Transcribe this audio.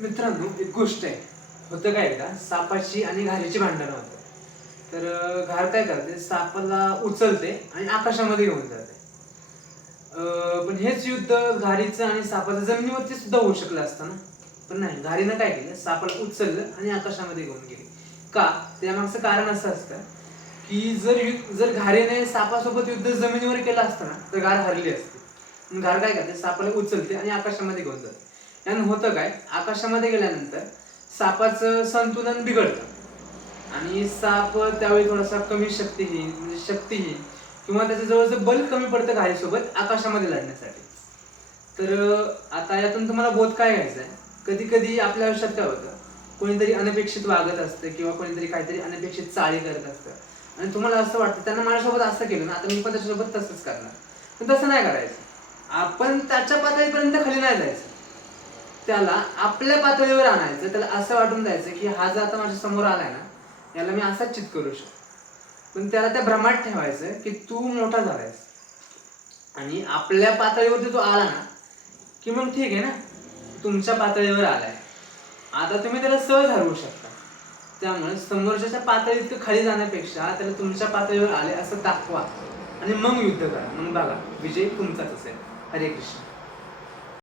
मित्रांनो, एक गोष्ट आहे. होतं काय का, सापाची आणि घारीची भांडणं होतात. तर घार काय करते, सापाला उचलते आणि आकाशामध्ये घेऊन जाते. पण हेच युद्ध घारीचं आणि सापाचं जमिनीवरती सुद्धा होऊ शकलं असतं ना. पण नाही, घारीनं काय केलं, सापाला उचललं आणि आकाशामध्ये घेऊन गेले. का? त्यामागचं कारण असं असतं की जर घारीने सापासोबत युद्ध जमिनीवर केलं असतं ना, तर घार हरली असती. पण घार काय करते, सापाला उचलते आणि आकाशामध्ये घेऊन जाते. यानं होतं काय, आकाशामध्ये गेल्यानंतर सापाचं संतुलन बिघडतं आणि साप त्यावेळी थोडासा कमी शक्तिहीन, म्हणजे शक्तिहीन, किंवा त्याचं जवळचं बल कमी पडतं घारीसोबत आकाशामध्ये लढण्यासाठी. तर आता यातून तुम्हाला बोध काय घ्यायचा आहे, कधी कधी आपल्या आयुष्यात काय होतं, कोणीतरी अनपेक्षित वागत असतं किंवा कोणीतरी काहीतरी अनपेक्षित चाळी करत असतं आणि तुम्हाला असं वाटतं त्यांना माझ्यासोबत असं केलं ना, आता मी पण त्याच्यासोबत तसंच करणार. पण तसं नाही करायचं. आपण त्याच्या पातळीपर्यंत खाली नाही जायचं, त्याला आपल्या पातळीवर आणायचं. त्याला असं वाटून द्यायचं की हा जर आता माझ्या समोर आलाय ना, याला मी असाच चित करू शकतो. पण त्याला त्या भ्रमात ठेवायचं की तू मोठा झालायस आणि आपल्या पातळीवरती तो आला ना, की मग ठीक आहे ना, तुमच्या पातळीवर आलाय, आता तुम्ही त्याला सहज हरवू शकता. त्यामुळे समोरच्याच्या पातळीत खाली जाण्यापेक्षा त्याला तुमच्या पातळीवर आले असं दाखवा आणि मग युद्ध करा. मग बघा, विजय तुमचाच असेल. हरे कृष्ण.